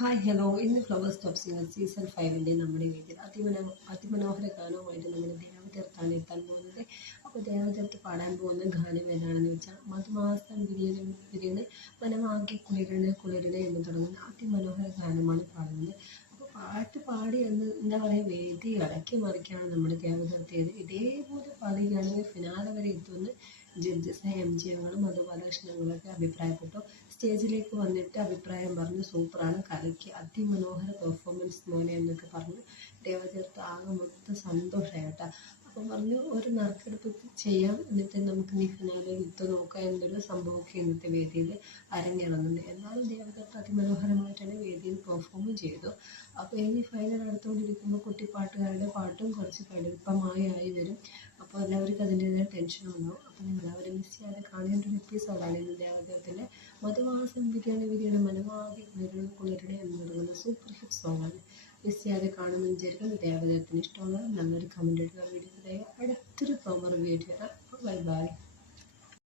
Hi hello ഇന്ന് flowers top singer season 5 നമ്മുടെ വേദിയിൽ അതിമനോഹര ഗാനവുമായിട്ട് നമ്മുടെ ദേവതീർത്ഥാണ് എത്താൻ പോകുന്നത്. അപ്പോൾ ദേവതീർത്ത് പാടാൻ പോകുന്ന ഗാനം ഏതാണെന്ന് വെച്ചാൽ മധുമാസം വിരിയണ് മനമാകെ കുളിരണേ എന്ന് തുടങ്ങുന്ന അതിമനോഹര ഗാനമാണ് പാടുന്നത്. അപ്പോൾ പാട്ട് പാടി എന്താ പറയുക, വേദി ഇളക്കി മറിക്കുകയാണ് നമ്മുടെ ദേവതീർത്തിയത്. ഇതേപോലെ പാടുകയാണെങ്കിൽ ഫിനാലെ വരെ എത്തുമെന്ന് ജഡ്ജസ് MG അംഗങ്ങളും മധുബാലകൃഷ്ണങ്ങളൊക്കെ അഭിപ്രായപ്പെട്ടു. സ്റ്റേജിലേക്ക് വന്നിട്ട് അഭിപ്രായം പറഞ്ഞു, സൂപ്പറാണ്, കലയ്ക്ക് അതിമനോഹര പെർഫോമൻസ് മോനെ എന്നൊക്കെ പറഞ്ഞു. ദേവതീർത്ത് ആകെ മൊത്തം സന്തോഷമായി കേട്ടോ. അപ്പം പറഞ്ഞു ഒരു നറുക്കെടുപ്പ് ചെയ്യാം, എന്നിട്ട് നമുക്ക് നീ ഫിനാലെ വിത്ത് നോക്കാം എന്നൊരു സംഭവമൊക്കെ ഇന്നത്തെ വേദിയിൽ അരങ്ങേറുന്നുണ്ട്. എന്നാലും ദേവതീർത്ത് അതിമനോഹരമായിട്ടാണ് വേദിയിൽ പെർഫോം ചെയ്തു. അപ്പോൾ ഇനി ഫൈനൽ അടുത്തുകൊണ്ടിരിക്കുമ്പോൾ കുട്ടിപ്പാട്ടുകാരുടെ പാട്ടും കുറച്ച് എളുപ്പമായി വരും. അപ്പോൾ എല്ലാവർക്കും അതിൻ്റെതായ ടെൻഷനും ഉണ്ടാവും. അപ്പോൾ നിങ്ങളവരെ മിസ് ചെയ്യാതെ കാണേണ്ട ഒരു എപ്പിസോഡാണ് ഇന്ന് ദേവതീർത്തിൻ്റെ മധുമാസം വിരിയണ മനമാകെ കുളിരണേ എന്ന് തുടങ്ങുന്ന സൂപ്പർ ഹിറ്റ് സോങ്ങാണ്. മിസ് ചെയ്യാതെ കാണുമെന്ന് വിചാരിക്കുന്നു. ദേവതീർത്തിന് ഇഷ്ടമുള്ള നല്ലൊരു കമൻറ്റ് എടുക്കുക. വീഡിയോ അടുത്തൊരു പ്രോമോ റിവ്യൂ ആയിട്ട് വരാം. Bye bye.